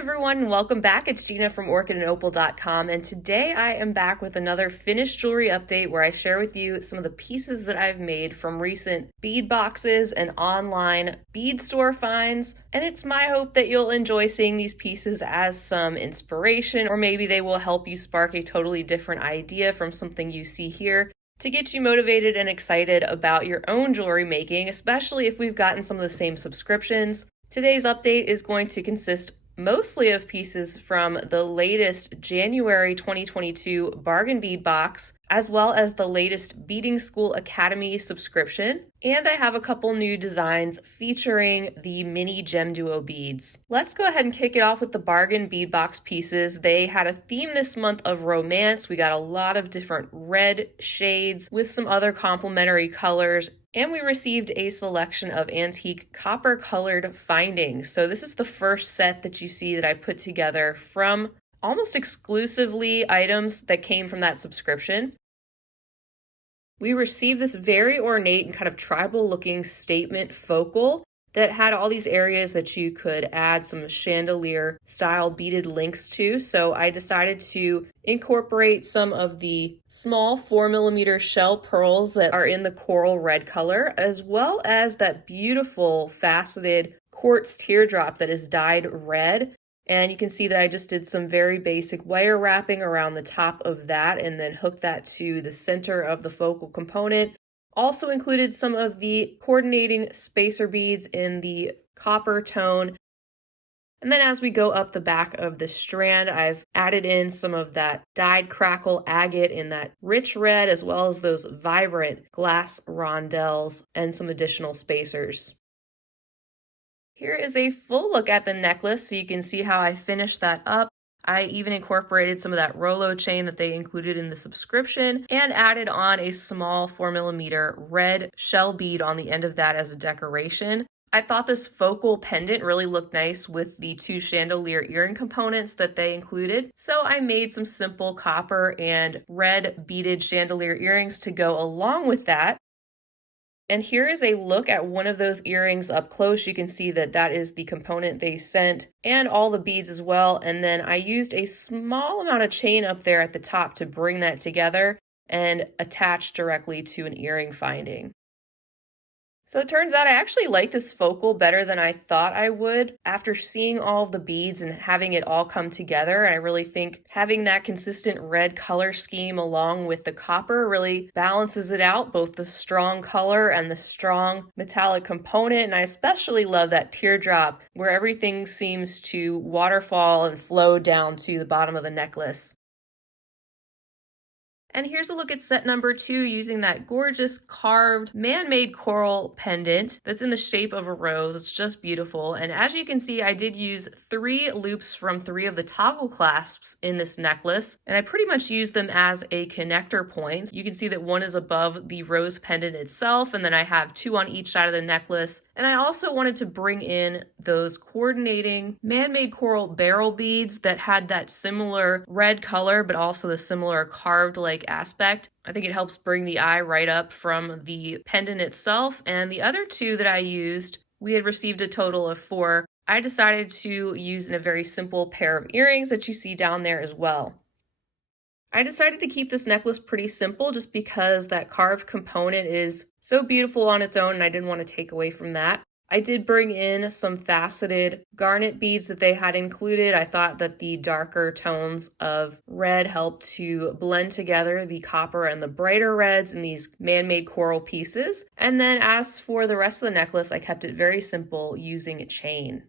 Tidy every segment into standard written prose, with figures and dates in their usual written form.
everyone, welcome back. It's Gina from orchidandopal.com, and today I am back with another finished jewelry update where I share with you some of the pieces that I've made from recent bead boxes and online bead store finds. And it's my hope that you'll enjoy seeing these pieces as some inspiration, or maybe they will help you spark a totally different idea from something you see here to get you motivated and excited about your own jewelry making, especially if we've gotten some of the same subscriptions. Today's update is going to consist mostly of pieces from the latest January 2022 bargain bead box, as well as the latest Beading School Academy subscription. And I have a couple new designs featuring the mini gem duo beads. Let's go ahead and kick it off with the bargain bead box pieces. They had a theme this month of romance. We got a lot of different red shades with some other complementary colors. And we received a selection of antique copper colored findings. So this is the first set that you see that I put together from almost exclusively items that came from that subscription. We received this very ornate and kind of tribal looking statement focal that had all these areas that you could add some chandelier style beaded links to. So I decided to incorporate some of the small 4mm shell pearls that are in the coral red color, as well as that beautiful faceted quartz teardrop that is dyed red. And you can see that I just did some very basic wire wrapping around the top of that and then hooked that to the center of the focal component. Also included some of the coordinating spacer beads in the copper tone. And then as we go up the back of the strand, I've added in some of that dyed crackle agate in that rich red, as well as those vibrant glass rondelles and some additional spacers. Here is a full look at the necklace so you can see how I finished that up. I even incorporated some of that Rolo chain that they included in the subscription and added on a small 4mm red shell bead on the end of that as a decoration. I thought this focal pendant really looked nice with the two chandelier earring components that they included. So I made some simple copper and red beaded chandelier earrings to go along with that. And here is a look at one of those earrings up close. You can see that that is the component they sent and all the beads as well. And then I used a small amount of chain up there at the top to bring that together and attach directly to an earring finding. So it turns out I actually like this focal better than I thought I would. After seeing all of the beads and having it all come together, I really think having that consistent red color scheme along with the copper really balances it out, both the strong color and the strong metallic component. And I especially love that teardrop where everything seems to waterfall and flow down to the bottom of the necklace. And here's a look at set number 2 using that gorgeous carved man-made coral pendant that's in the shape of a rose. It's just beautiful. And as you can see, I did use 3 loops from 3 of the toggle clasps in this necklace. And I pretty much used them as a connector point. You can see that one is above the rose pendant itself, and then I have 2 on each side of the necklace. And I also wanted to bring in those coordinating man-made coral barrel beads that had that similar red color, but also the similar carved-like aspect. I think it helps bring the eye right up from the pendant itself. And the other 2 that I used, we had received a total of 4. I decided to use in a very simple pair of earrings that you see down there as well. I decided to keep this necklace pretty simple just because that carved component is so beautiful on its own and I didn't want to take away from that. I did bring in some faceted garnet beads that they had included. I thought that the darker tones of red helped to blend together the copper and the brighter reds in these man-made coral pieces. And then as for the rest of the necklace, I kept it very simple using a chain.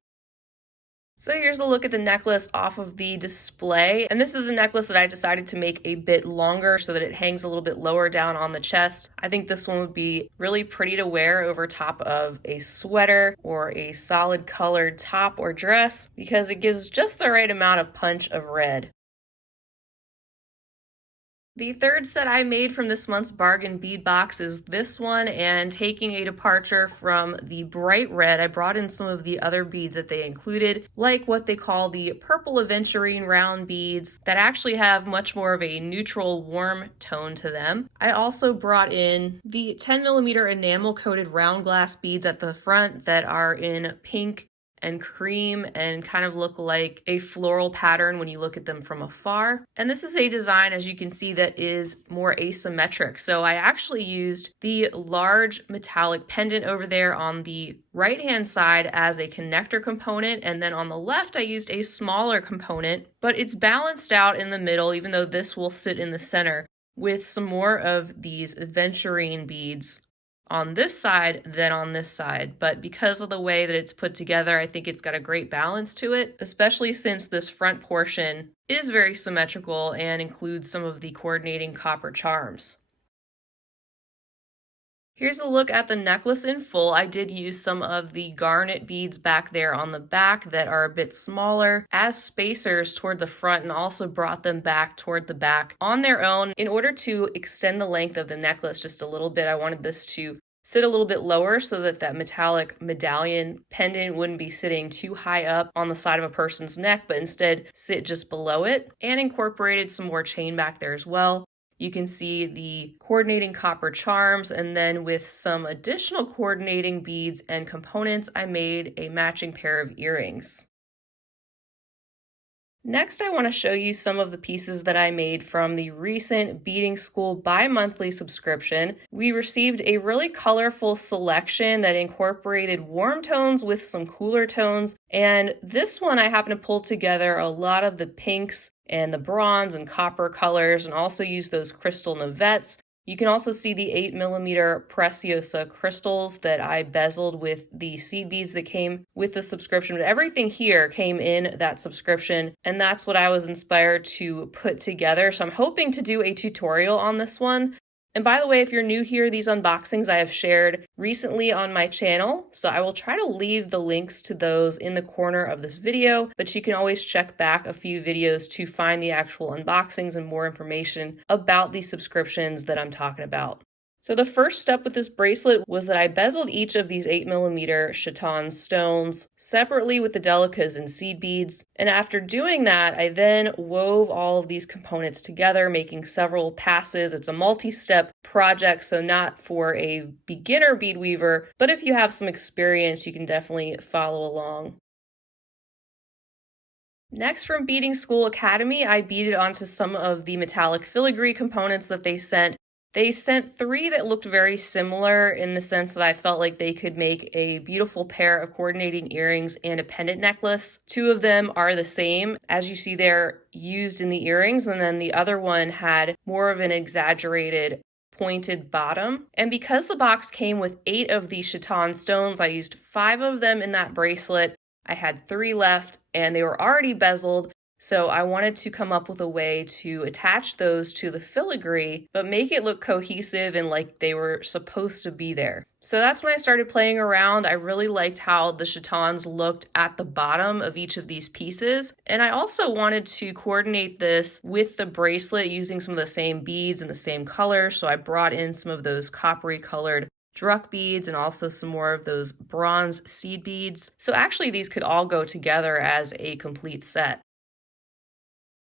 So here's a look at the necklace off of the display. And this is a necklace that I decided to make a bit longer so that it hangs a little bit lower down on the chest. I think this one would be really pretty to wear over top of a sweater or a solid colored top or dress because it gives just the right amount of punch of red. The third set I made from this month's bargain bead box is this one, and taking a departure from the bright red, I brought in some of the other beads that they included, like what they call the purple aventurine round beads that actually have much more of a neutral warm tone to them. I also brought in the 10mm enamel coated round glass beads at the front that are in pink and cream and kind of look like a floral pattern when you look at them from afar. And this is a design, as you can see, that is more asymmetric. So I actually used the large metallic pendant over there on the right-hand side as a connector component, and then on the left I used a smaller component, but it's balanced out in the middle, even though this will sit in the center, with some more of these aventurine beads on this side than on this side. But because of the way that it's put together, I think it's got a great balance to it, especially since this front portion is very symmetrical and includes some of the coordinating copper charms. Here's a look at the necklace in full. I did use some of the garnet beads back there on the back that are a bit smaller as spacers toward the front, and also brought them back toward the back on their own in order to extend the length of the necklace just a little bit. I wanted this to sit a little bit lower so that that metallic medallion pendant wouldn't be sitting too high up on the side of a person's neck, but instead sit just below it, and incorporated some more chain back there as well. You can see the coordinating copper charms, and then with some additional coordinating beads and components, I made a matching pair of earrings. Next, I want to show you some of the pieces that I made from the recent Beading School bi-monthly subscription. We received a really colorful selection that incorporated warm tones with some cooler tones, and this one I happened to pull together a lot of the pinks and the bronze and copper colors, and also use those crystal novettes. You can also see the 8mm Preciosa crystals that I bezeled with the seed beads that came with the subscription. But everything here came in that subscription, and that's what I was inspired to put together. So I'm hoping to do a tutorial on this one. And by the way, if you're new here, these unboxings I have shared recently on my channel, so I will try to leave the links to those in the corner of this video, but you can always check back a few videos to find the actual unboxings and more information about these subscriptions that I'm talking about. So the first step with this bracelet was that I bezeled each of these 8mm chaton stones separately with the delicas and seed beads. And after doing that, I then wove all of these components together, making several passes. It's a multi-step project, so not for a beginner bead weaver, but if you have some experience, you can definitely follow along. Next, from Beading School Academy, I beaded onto some of the metallic filigree components that they sent. They sent 3 that looked very similar in the sense that I felt like they could make a beautiful pair of coordinating earrings and a pendant necklace. 2 of them are the same. As you see, they're used in the earrings, and then the other one had more of an exaggerated pointed bottom. And because the box came with 8 of these chaton stones, I used 5 of them in that bracelet. I had 3 left, and they were already bezeled. So I wanted to come up with a way to attach those to the filigree, but make it look cohesive and like they were supposed to be there. So that's when I started playing around. I really liked how the chatons looked at the bottom of each of these pieces. And I also wanted to coordinate this with the bracelet using some of the same beads and the same colors. So I brought in some of those coppery colored druck beads and also some more of those bronze seed beads. So actually these could all go together as a complete set.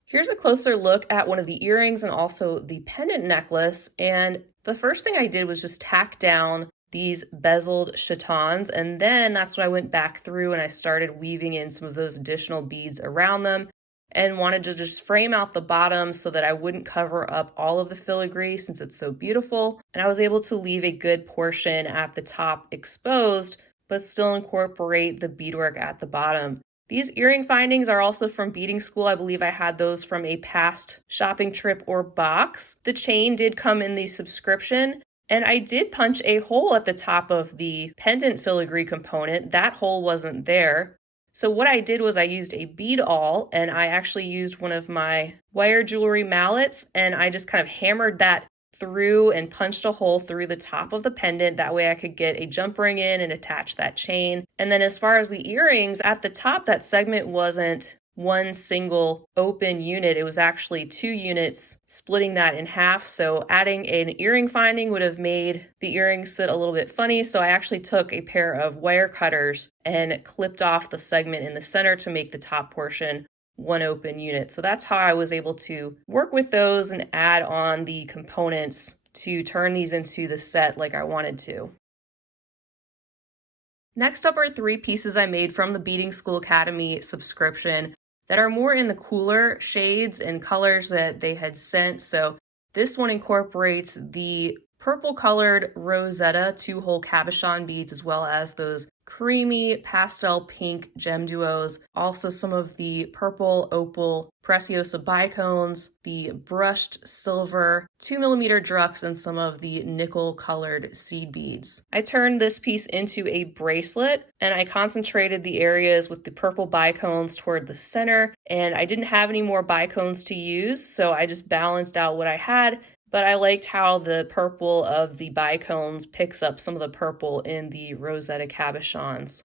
Here's a closer look at one of the earrings and also the pendant necklace. And the first thing I did was just tack down these bezeled chatons. And then that's when I went back through and I started weaving in some of those additional beads around them, and wanted to just frame out the bottom so that I wouldn't cover up all of the filigree since it's so beautiful. And I was able to leave a good portion at the top exposed, but still incorporate the beadwork at the bottom. These earring findings are also from Beading School. I believe I had those from a past shopping trip or box. The chain did come in the subscription, and I did punch a hole at the top of the pendant filigree component. That hole wasn't there. So what I did was I used a bead awl, and I actually used one of my wire jewelry mallets, and I just kind of hammered that through and punched a hole through the top of the pendant. That way I could get a jump ring in and attach that chain. And then as far as the earrings, at the top, that segment wasn't one single open unit. It was actually 2 units, splitting that in half. So adding an earring finding would have made the earrings sit a little bit funny. So I actually took a pair of wire cutters and clipped off the segment in the center to make the top portion one open unit. So that's how I was able to work with those and add on the components to turn these into the set like I wanted to. Next up are 3 pieces I made from the Beading School Academy subscription that are more in the cooler shades and colors that they had sent. So this one incorporates the purple colored Rosetta 2-hole cabochon beads, as well as those creamy pastel pink gem duos. Also some of the purple opal preciosa bicones, the brushed silver 2mm drux, and some of the nickel colored seed beads. I turned this piece into a bracelet, and I concentrated the areas with the purple bicones toward the center, and I didn't have any more bicones to use, so I just balanced out what I had. But I liked how the purple of the bicones picks up some of the purple in the Rosetta cabochons.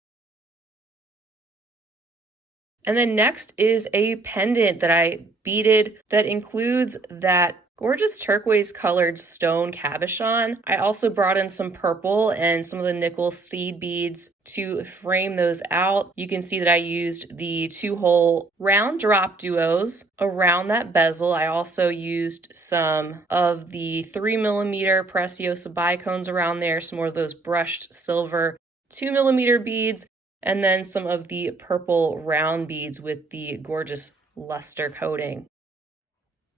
And then next is a pendant that I beaded that includes that gorgeous turquoise colored stone cabochon. I also brought in some purple and some of the nickel seed beads to frame those out. You can see that I used the 2-hole round drop duos around that bezel. I also used some of the 3mm preciosa bicones around there, some more of those brushed silver 2mm beads, and then some of the purple round beads with the gorgeous luster coating.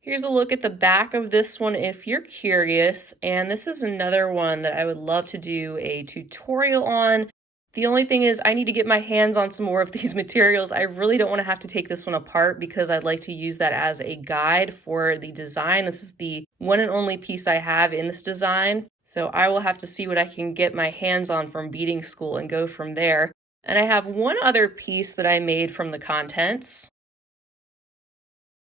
Here's a look at the back of this one if you're curious, and this is another one that I would love to do a tutorial on. The only thing is I need to get my hands on some more of these materials. I really don't want to have to take this one apart because I'd like to use that as a guide for the design. This is the one and only piece I have in this design, so I will have to see what I can get my hands on from Beading School and go from there. And I have one other piece that I made from the contents.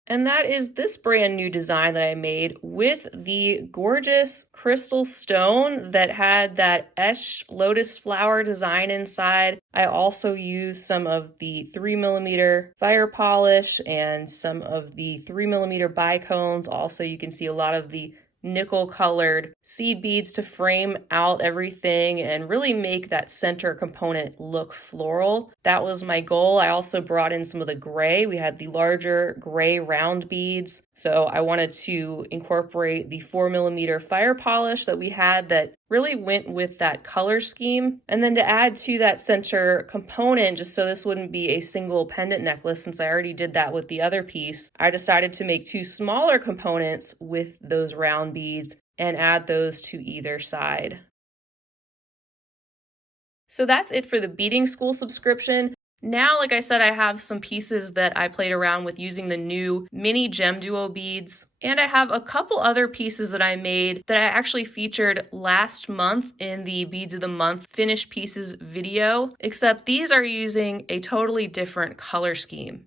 And that is this brand new design that I made with the gorgeous crystal stone that had that Esh lotus flower design inside. I also used some of the 3mm fire polish and some of the 3mm bicones. Also, you can see a lot of the nickel colored seed beads to frame out everything and really make that center component look floral. That was my goal. I also brought in some of the gray. We had the larger gray round beads, so I wanted to incorporate the 4mm fire polish that we had that really went with that color scheme. And then to add to that center component, just so this wouldn't be a single pendant necklace, since I already did that with the other piece, I decided to make 2 smaller components with those round beads and add those to either side. So that's it for the Beading School subscription. Now, like I said, I have some pieces that I played around with using the new mini gem duo beads. And I have a couple other pieces that I made that I actually featured last month in the Beads of the Month finished pieces video, except these are using a totally different color scheme.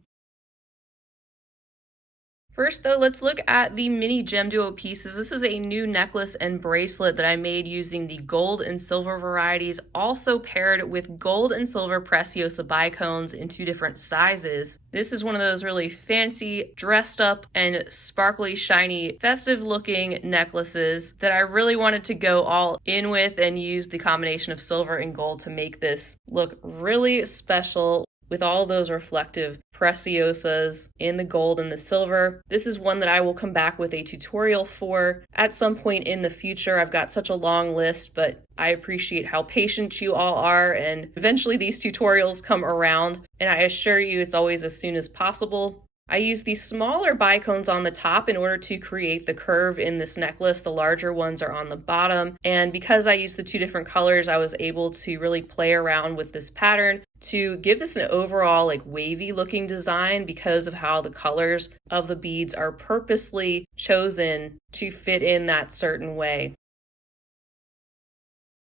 First though, let's look at the mini gem duo pieces. This is a new necklace and bracelet that I made using the gold and silver varieties, also paired with gold and silver preciosa bicones in 2 different sizes. This is one of those really fancy, dressed up and sparkly, shiny, festive looking necklaces that I really wanted to go all in with and use the combination of silver and gold to make this look really special with all those reflective preciosas in the gold and the silver. This is one that I will come back with a tutorial for at some point in the future. I've got such a long list, but I appreciate how patient you all are, and eventually these tutorials come around, and I assure you it's always as soon as possible. I used these smaller bicones on the top in order to create the curve in this necklace. The larger ones are on the bottom. And because I used the 2 different colors, I was able to really play around with this pattern to give this an overall wavy looking design because of how the colors of the beads are purposely chosen to fit in that certain way.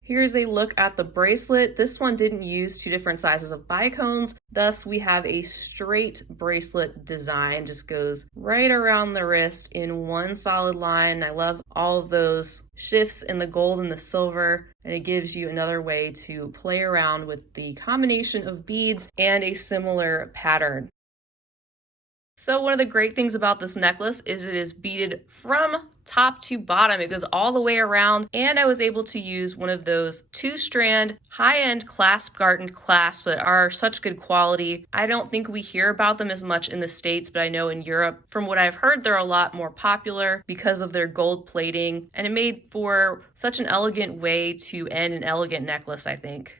Here's a look at the bracelet. This one didn't use 2 different sizes of bicones, thus we have a straight bracelet design. Just goes right around the wrist in one solid line. I love all of those shifts in the gold and the silver, and it gives you another way to play around with the combination of beads and a similar pattern. So one of the great things about this necklace is it is beaded from top to bottom. It goes all the way around, and I was able to use one of those 2-strand high-end clasp garden clasps that are such good quality. I don't think we hear about them as much in the States, but I know in Europe, from what I've heard, they're a lot more popular because of their gold plating, and it made for such an elegant way to end an elegant necklace, I think.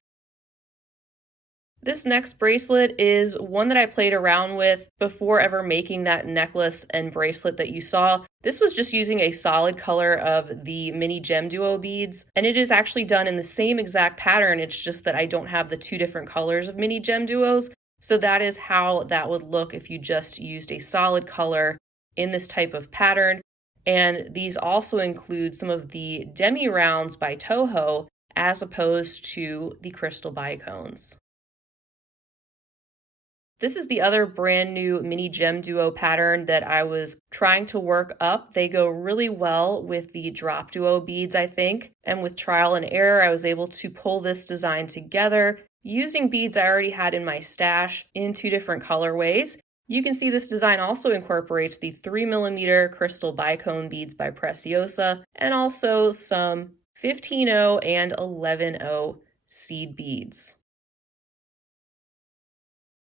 This next bracelet is one that I played around with before ever making that necklace and bracelet that you saw. This was just using a solid color of the mini gem duo beads, and it is actually done in the same exact pattern. It's just that I don't have the two different colors of mini gem duos. So that is how that would look if you just used a solid color in this type of pattern. And these also include some of the demi rounds by Toho as opposed to the crystal bicones. This is the other brand new mini gem duo pattern that I was trying to work up. They go really well with the drop duo beads, I think. And with trial and error, I was able to pull this design together using beads I already had in my stash in two different colorways. You can see this design also incorporates the 3mm crystal bicone beads by Preciosa and also some 15-0 and 11-0 seed beads.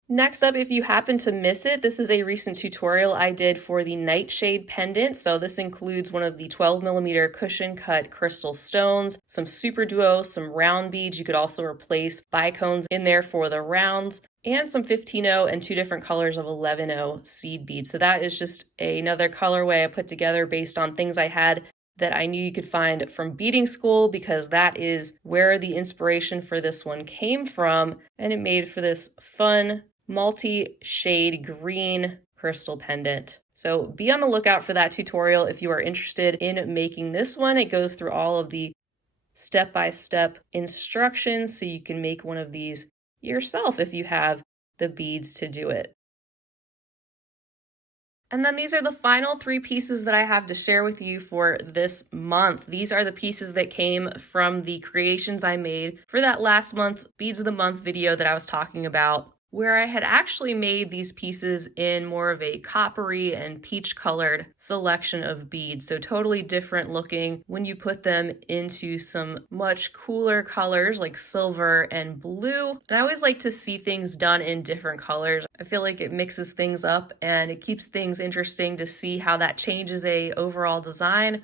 Next up, if you happen to miss it, this is a recent tutorial I did for the Nightshade pendant. So this includes one of the 12mm cushion cut crystal stones, some super duo, some round beads. You could also replace bicones in there for the rounds, and some 15-0 and two different colors of 11-0 seed beads. So that is just another colorway I put together based on things I had that I knew you could find from beading school, because that is where the inspiration for this one came from, and it made for this fun multi-shade green crystal pendant. So be on the lookout for that tutorial if you are interested in making this one. It goes through all of the step-by-step instructions so you can make one of these yourself if you have the beads to do it. And then these are the final three pieces that I have to share with you for this month. These are the pieces that came from the creations I made for that last month's Beads of the Month video that I was talking about, where I had actually made these pieces in more of a coppery and peach colored selection of beads. So totally different looking when you put them into some much cooler colors like silver and blue. And I always like to see things done in different colors. I feel like it mixes things up and it keeps things interesting to see how that changes a overall design.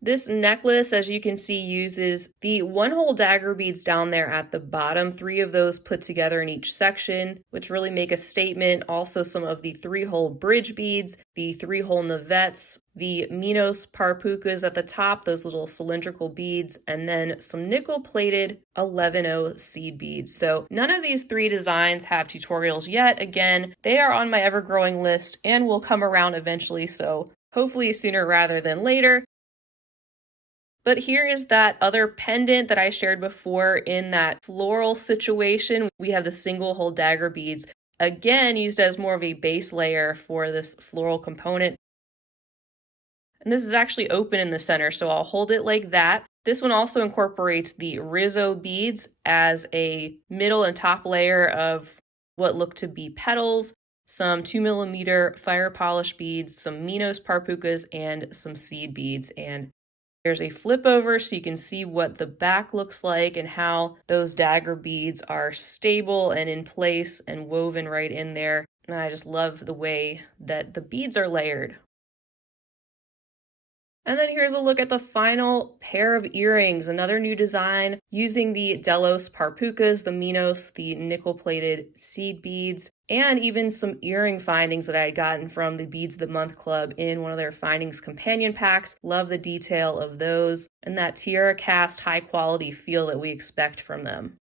This necklace, as you can see, uses the one-hole dagger beads down there at the bottom, 3 of those put together in each section, which really make a statement. Also some of the 3-hole bridge beads, the 3-hole navettes, the Minos parpukas at the top, those little cylindrical beads, and then some nickel-plated 11-0 seed beads. So none of these 3 designs have tutorials yet. Again, they are on my ever-growing list and will come around eventually, so hopefully sooner rather than later. But here is that other pendant that I shared before in that floral situation. We have the single hole dagger beads, again used as more of a base layer for this floral component. And this is actually open in the center, so I'll hold it like that. This one also incorporates the Rizzo beads as a middle and top layer of what look to be petals, some 2mm fire polish beads, some Minos parpukas, and some seed beads. And there's a flip over so you can see what the back looks like and how those dagger beads are stable and in place and woven right in there. And I just love the way that the beads are layered. And then here's a look at the final pair of earrings, another new design using the Delos parpukas, the Minos, the nickel-plated seed beads, and even some earring findings that I had gotten from the Beads of the Month Club in one of their findings companion packs. Love the detail of those and that tiara cast high quality feel that we expect from them.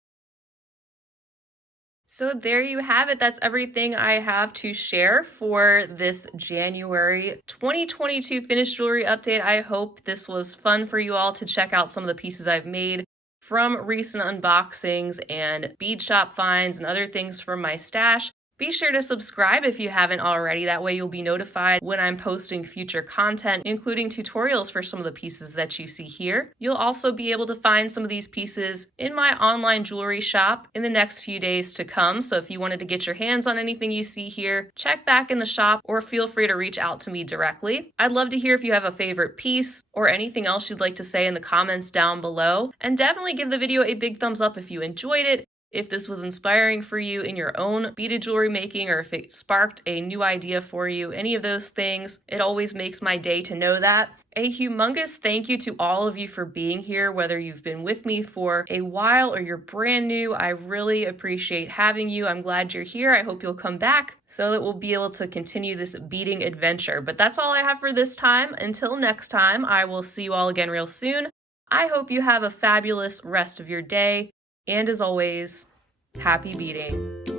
So there you have it. That's everything I have to share for this January 2022 finished jewelry update. I hope this was fun for you all to check out some of the pieces I've made from recent unboxings and bead shop finds and other things from my stash. Be sure to subscribe if you haven't already. That way you'll be notified when I'm posting future content, including tutorials for some of the pieces that you see here. You'll also be able to find some of these pieces in my online jewelry shop in the next few days to come. So if you wanted to get your hands on anything you see here, check back in the shop or feel free to reach out to me directly. I'd love to hear if you have a favorite piece or anything else you'd like to say in the comments down below. And definitely give the video a big thumbs up if you enjoyed it. If this was inspiring for you in your own beaded jewelry making, or if it sparked a new idea for you, any of those things, it always makes my day to know that. A humongous thank you to all of you for being here, whether you've been with me for a while or you're brand new. I really appreciate having you. I'm glad you're here. I hope you'll come back so that we'll be able to continue this beading adventure. But that's all I have for this time. Until next time, I will see you all again real soon. I hope you have a fabulous rest of your day. And as always, happy beading.